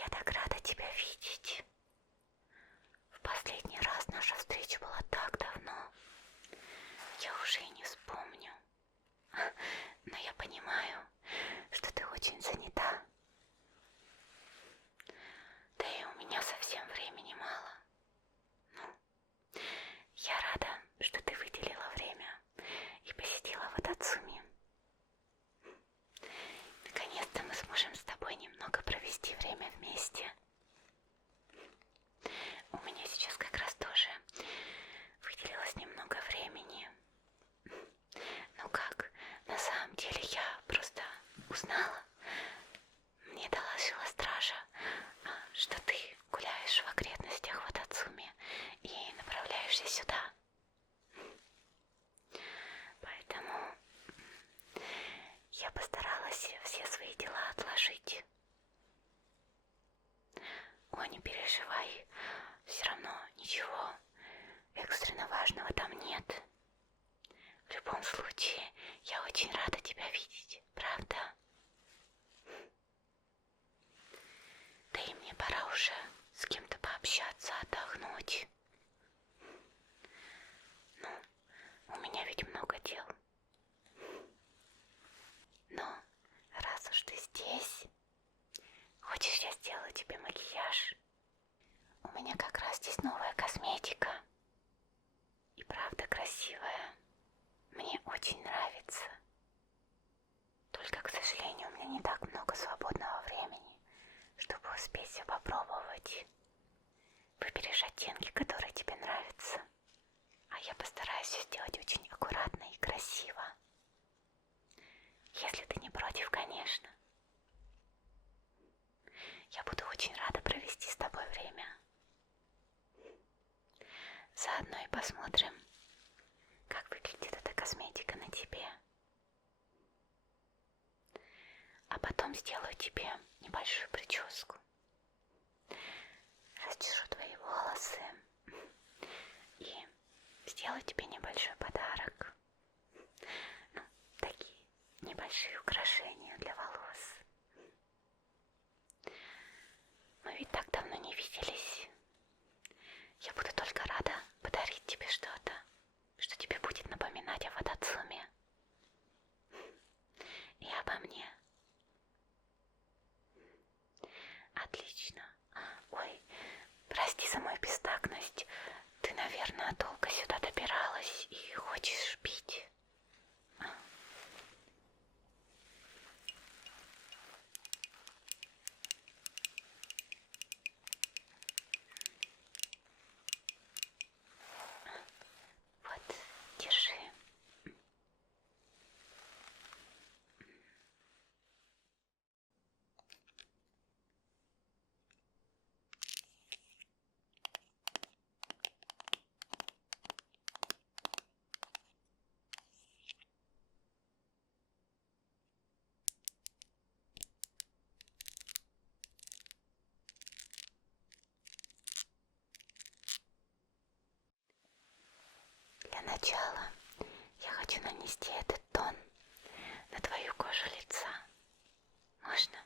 Я так рада тебя видеть. В последний раз наша встреча была так давно. Я уже и не вспомню. Но я понимаю, что ты очень занята. Да и у меня совсем времени мало. Ну, я рада, что ты выделила время и посетила в Адацуми. Наконец-то мы сможем с тобой немного провести время вместе. У меня сейчас как раз тоже выделилось немного времени. Ну как, на самом деле я просто узнала, мне доложила стража, что ты гуляешь в окрестностях Ватацуми и направляешься сюда. Поэтому я постаралась все свои дела отложить. О, не переживай, все равно ничего экстренно важного там нет. В любом случае, я очень рада тебя видеть, правда? Да и мне пора уже с кем-то пообщаться, отдохнуть. Ну, у меня ведь много дел. Но раз уж ты здесь, хочешь, я сделаю тебе макияж? У меня как раз здесь новая косметика. И правда красивая. Мне очень нравится. Только, к сожалению, у меня не так много свободного времени, чтобы успеть все попробовать. Выберешь оттенки, которые тебе нравятся. А я постараюсь все сделать очень аккуратно и красиво. Если ты не против, конечно. Я буду очень рада провести с тобой время. Заодно и посмотрим, как выглядит эта косметика на тебе. А потом сделаю тебе небольшую прическу. Расчешу твои волосы и сделаю тебе небольшой подарок. Ну, такие небольшие украшения для волос. Мы ведь так давно не виделись. Я буду только рада подарить тебе что-то, что тебе будет напоминать о Ватацуме и обо мне. Отлично. Ой, прости за мою бестактность. Ты, наверное, долго сюда добиралась и хочешь пить. Вот, держи. Для начала я хочу нанести этот тон на твою кожу лица. Можно?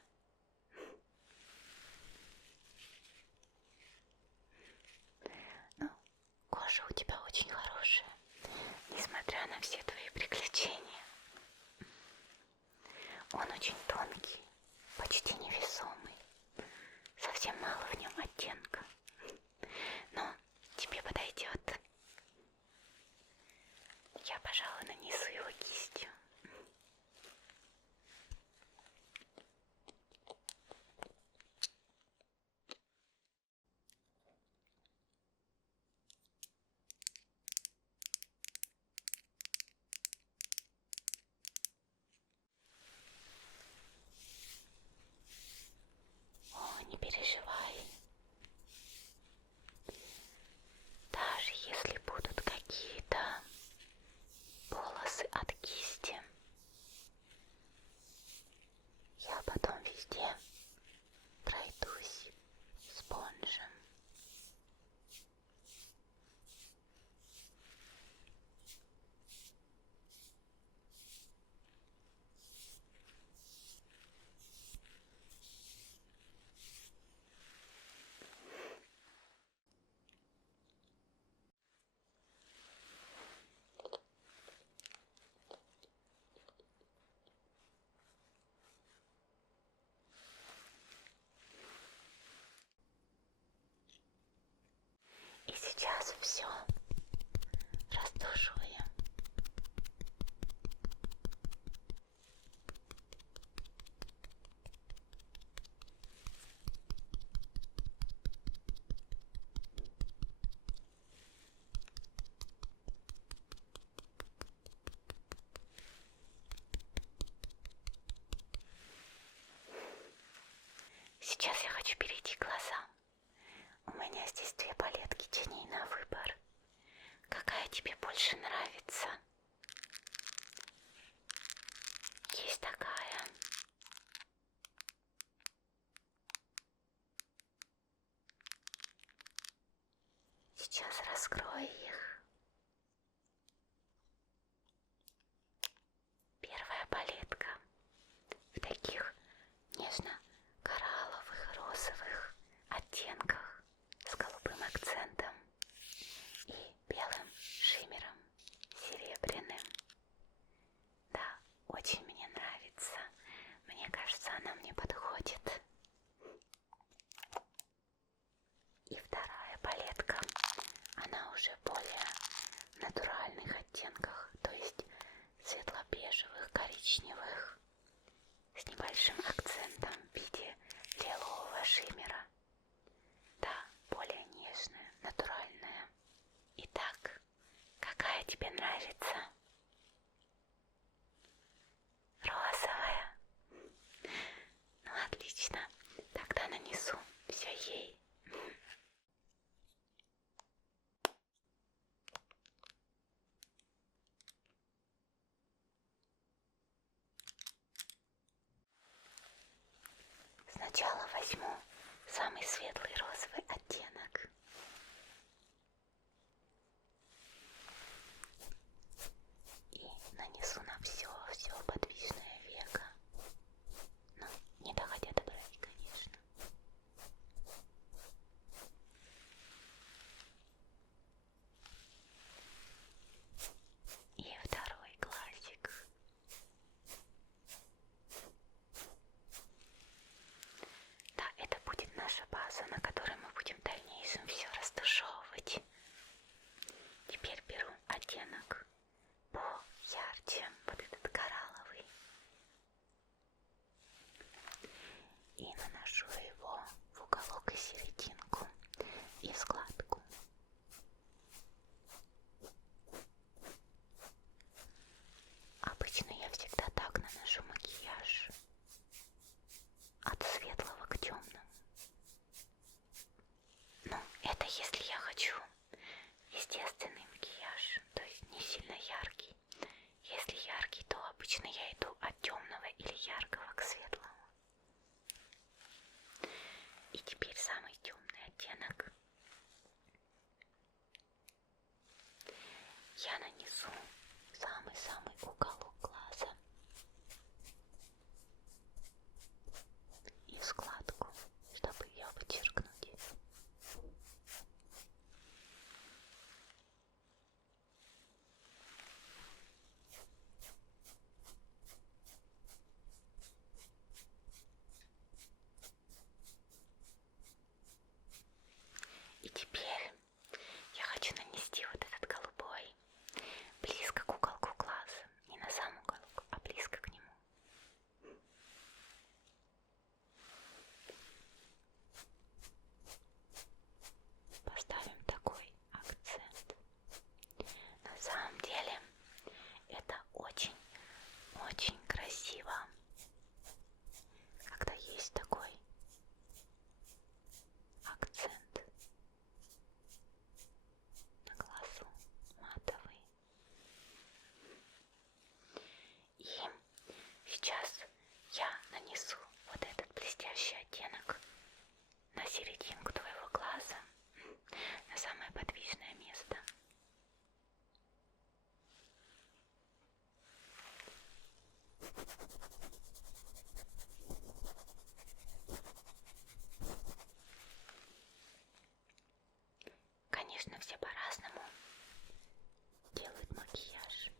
Ну, кожа у тебя очень хорошая, несмотря на все твои приключения. Он очень тонкий, почти невесомый, совсем мало в нем оттенка, но тебе подойдет. палетка в таких нежно-коралловых, розовых оттенках с голубым акцентом и белым шиммером серебряным. Да, очень мне нравится. Мне кажется, она мне подходит. И вторая палетка, она уже более в натуральных оттенках, то есть светло-бежевых, коричневых, с небольшим акцентом в виде лилового шиммера. Да, более нежная, натуральная. Итак, какая тебе нравится? Розовая? Ну, отлично. Тогда нанесу все ей. Сначала возьму самый светлый розовый оттенок. И нанесу на все подвижное веко. Ну, не доходя до брови, конечно. И второй глазик. Да, это будет наша база, на которой мы будем в дальнейшем все растушевывать. Теперь беру оттенок поярче, вот этот коралловый, и наношу его в уголок и серединку и в складку. Обычно я всегда так наношу макияж, от светлого к темному. Ну, это если я хочу естественный макияж, то есть не сильно яркий. Если яркий, то обычно я иду от темного или яркого к светлому. И теперь самый темный оттенок я нанесу в самый-самый уголок глаза и в складку, чтобы ее подчеркнуть. И теперь я хочу нанести вот этот голубой близко к уголку глаза. Не на сам уголок, а близко к нему. Поставим такой акцент. На самом деле это очень красиво, когда есть такой акцент на глазу матовый. И сейчас я нанесу вот этот блестящий оттенок на серединку твоего глаза, на самое подвижное место. Конечно, все по-разному делают макияж.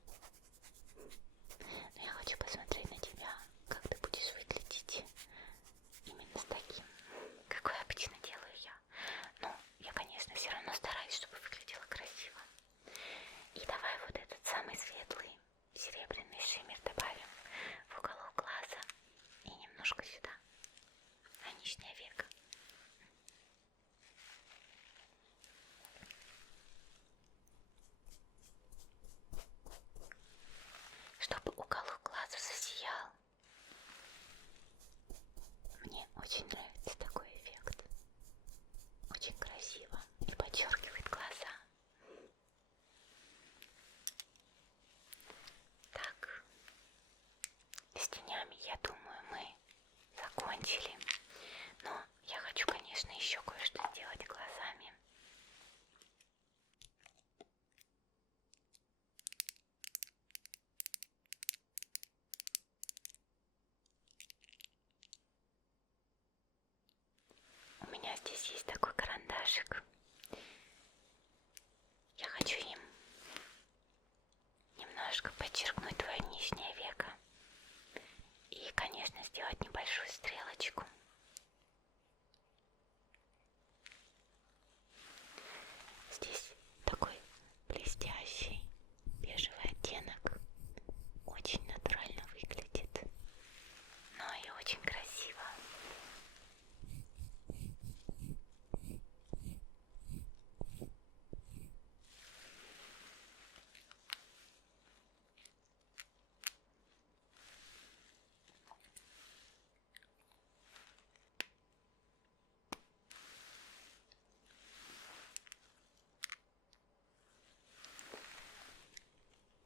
Но я хочу посмотреть на тебя, как ты будешь выглядеть именно с таким, какой обычно делаю я. Ну, я, конечно, все равно стараюсь, чтобы выглядело красиво. И давай вот этот самый светлый серебряный шиммер добавим в уголок глаза и немножко сюда, на нижнее веко. Чтобы уголок глаза засиял. Мне очень нравится такой эффект. Очень красиво и подчеркивает глаза. Так, с тенями, я думаю, мы закончили. Но я хочу, конечно, еще кое-что сделать глазами. макияжик. Я хочу им немножко подчеркнуть твое нижнее веко. И, конечно, сделать небольшую стрелочку. Здесь такой блестящий бежевый оттенок. Очень натурально выглядит, но и очень красиво.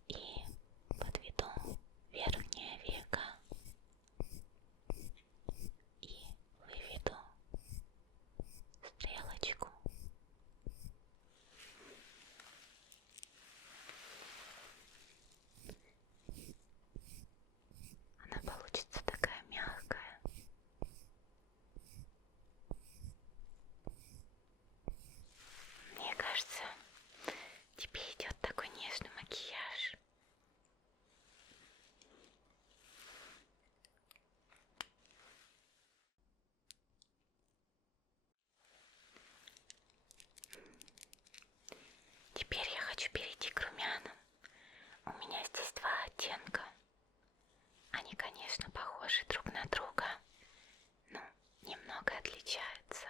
И подведу верхнее веко и выведу стрелочку. Она получится такая мягкая. Мне кажется, тебе идет такой нежный макияж. Теперь я хочу перейти к румянам. У меня здесь два оттенка. Они, конечно, похожи друг на друга, но немного отличаются.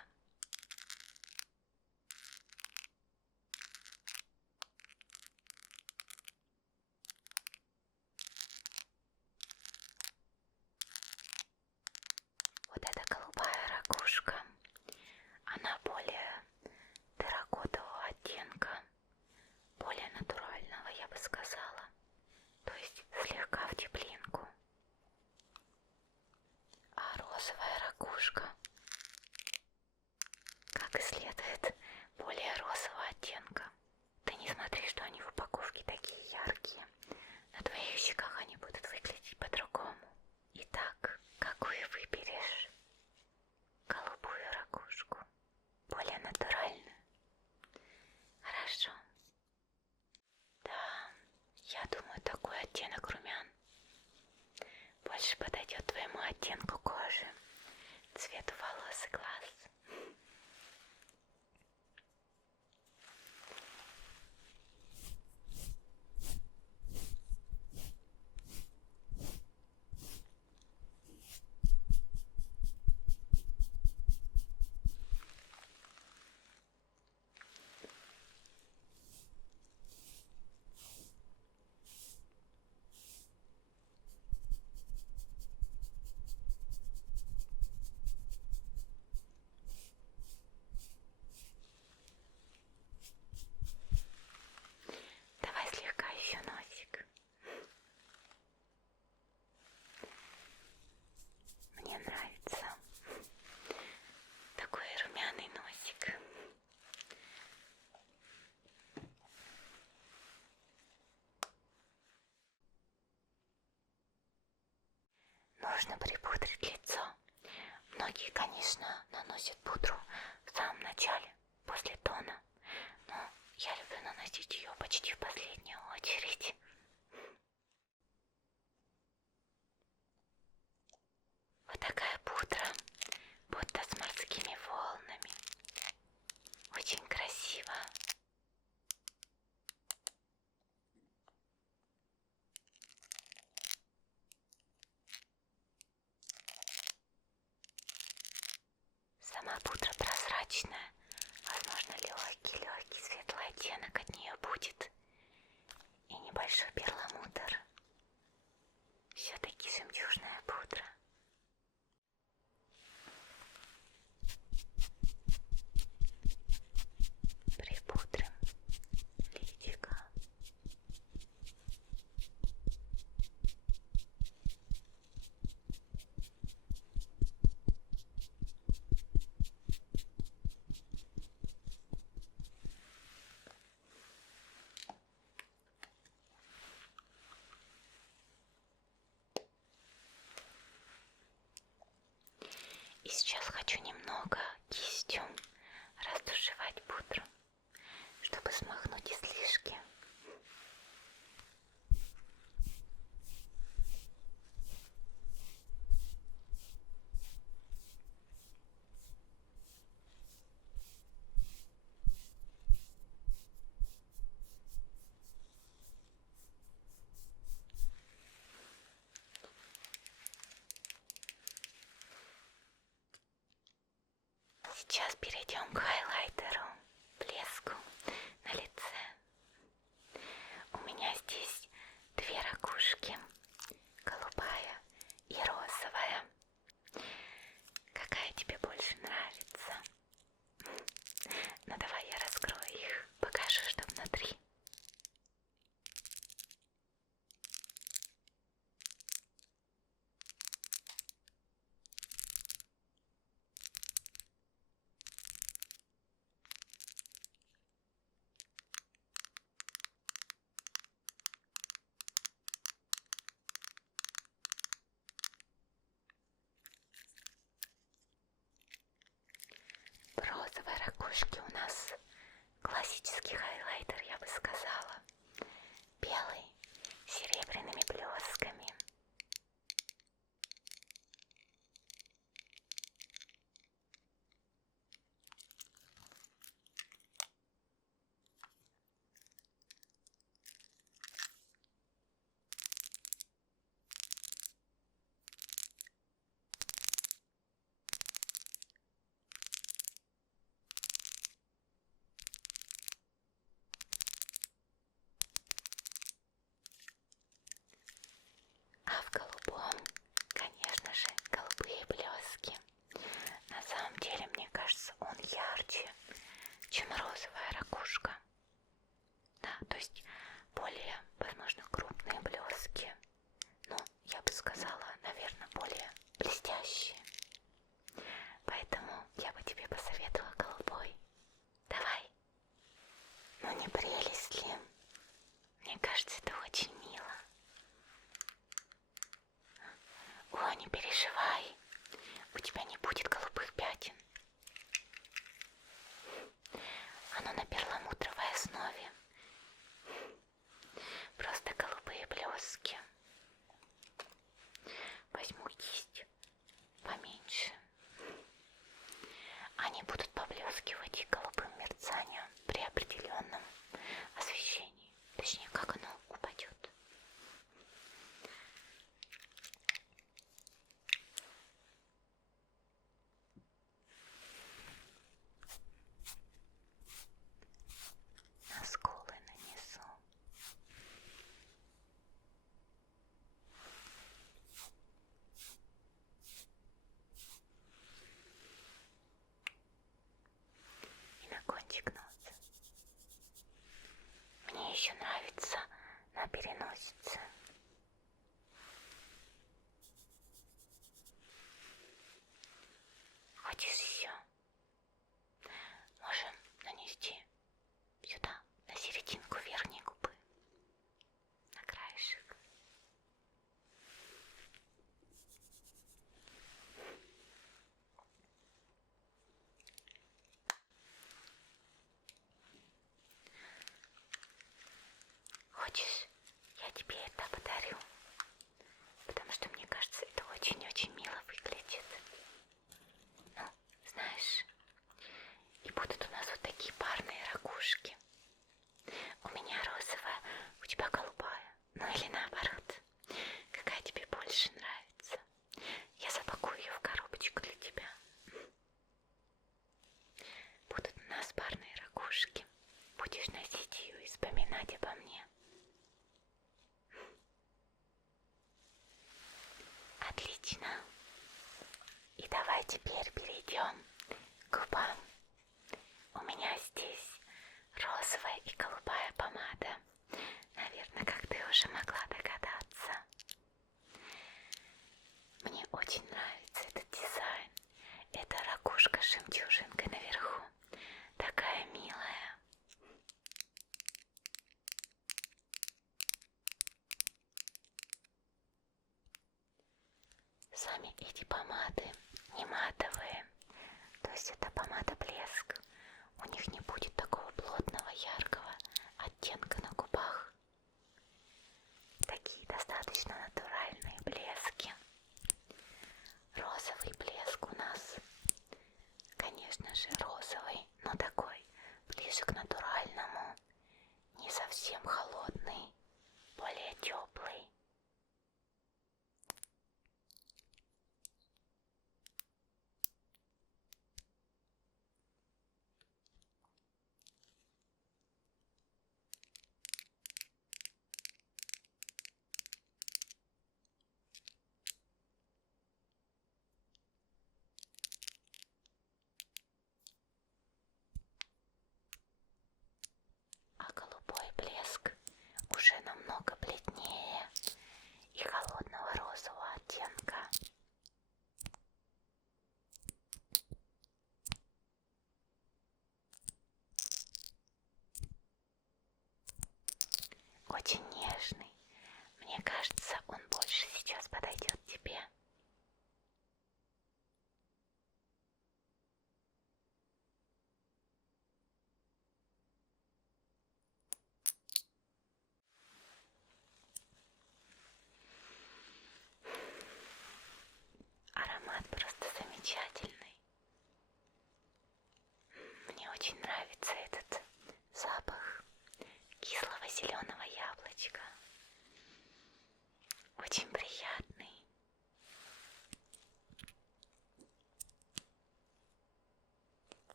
Вот эта голубая ракушка, она более терракотового оттенка, более натурального, я бы сказала, то есть слегка в теплинку. А розовая ракушка, как и следует, более розового оттенка. Ты не смотри, что они в упаковке такие яркие. На твоих щеках они будут выглядеть по-другому. Итак, какую выберешь? Голубую ракушку, более натуральную. Хорошо. Да, я думаю, такой оттенок румян больше подойдет твоему оттенку кожи, цвету волос и глаз. Давай слегка еще носик. Мне нравится такой румяный носик. Нужно припудрить лицо. Многие, конечно, наносят пудру в самом начале, после тона, но я люблю наносить ее почти в последнюю очередь. Вот такая пудра, будто с морскими волнами. Очень красиво. Сама пудра прозрачная, возможно, легкий светлый оттенок от нее будет и небольшой перламутр. Все-таки жемчужная пудра. Припудрим личико. И сейчас хочу немного кистью растушевать Сейчас перейдем к хайлайтеру, блеску на лице. У меня здесь две ракушки, голубая и розовая. Какая тебе больше нравится? Ну давай я раскрою их, покажу, что внутри. В розовой ракушке у нас классический хайлайтер, я бы сказала. Белый, с серебряными блесками. А в голубом, конечно же, голубые блески. На самом деле, мне кажется, он ярче, чем розовая ракушка. Да, то есть более, возможно, крупные блески. Ну, я бы сказала, наверное, более блестящие. Поэтому я бы тебе посоветовала голубой. Давай. Ну не прелесть ли? Мне кажется, это очень мило. О, не переживай, у тебя не будет голубых пятен. Оно на перламутровой основе. Просто голубые блески. Возьму кисть поменьше. Они будут поблескивать и голубым мерцанием при определенном освещении. Точнее, как оно упадет. На скулы нанесу. И на кончик носа. Мне еще нравится на переносице. Хочешь еще? Можем нанести сюда, на серединку верхней губы, на краешек. Хочешь, я тебе это подарю? Потому что мне кажется, это очень-очень мило выглядит. Ну, знаешь, и будут у нас вот такие парные ракушки. У меня розовая, у тебя голубая. Ну или наоборот. Какая тебе больше нравится? Я запакую ее в коробочку для тебя. Будут у нас парные ракушки. Будешь носить ее и вспоминать обо мне. Отлично. И давай теперь перейдем к губам. У меня здесь розовая и голубая помада. Наверное, как ты уже могла догадаться. Мне очень нравится этот дизайн. Это ракушка с жемчужинкой наверху. Такая милая. Сами эти помады не матовые. То есть это помада блеск. У них не будет такого плотного, яркого оттенка на губах. Такие достаточно натуральные блески. Розовый блеск у нас, конечно же, розовый, но такой ближе к натуральному, не совсем холодный, более теплый.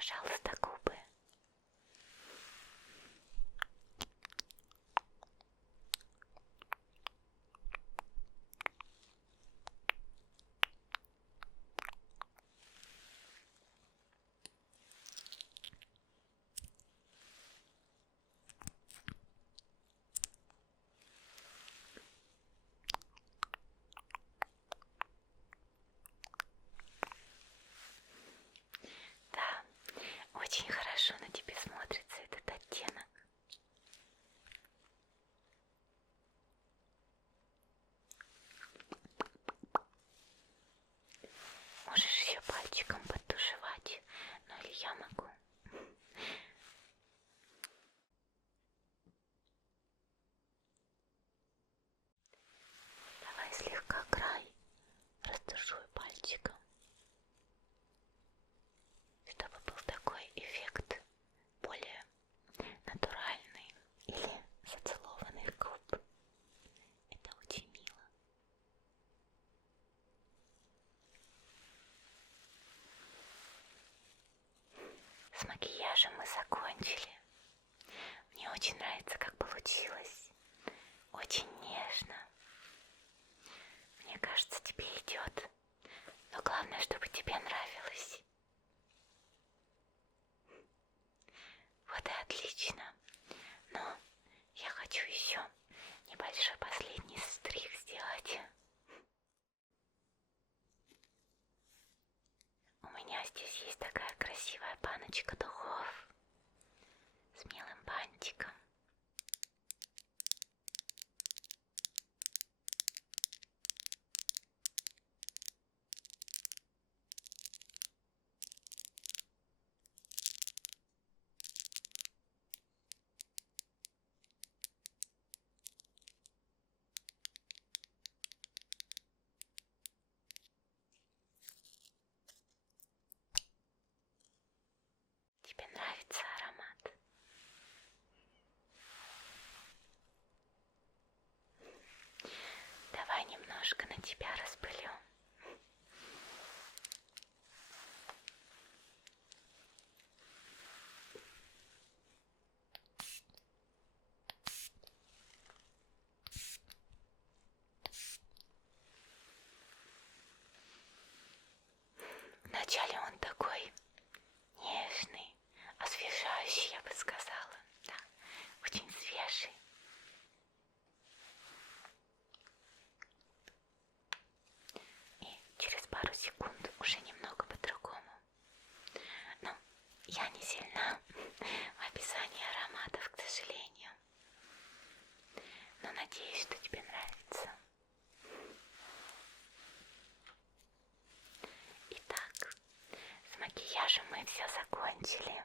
пожалуйста, губы. Да, очень хорошо на тебе смотрится этот оттенок. Можешь еще пальчиком подтушевать, ну или я могу. Давай слегка край растушую пальчиком, чтобы был такой эффект более натуральный или зацелованных губ. Это очень мило. С макияжем мы закончили. Мне очень нравится, как получилось. Очень нежно. Мне кажется, тебе идет. Но главное, чтобы тебе нравилось. Вот и отлично. Но я хочу еще небольшой последний штрих сделать. У меня здесь есть такая красивая баночка духов с милым бантиком. Тебе нравится аромат? Давай немножко на тебя распылю. Вначале он такой нежный, освежающий, я бы сказала. Да, очень свежий. И через пару секунд уже немного по-другому. Но я не сильна в описании ароматов, к сожалению. Но надеюсь, что тебе нравится. Итак, с макияжем мы все закончили.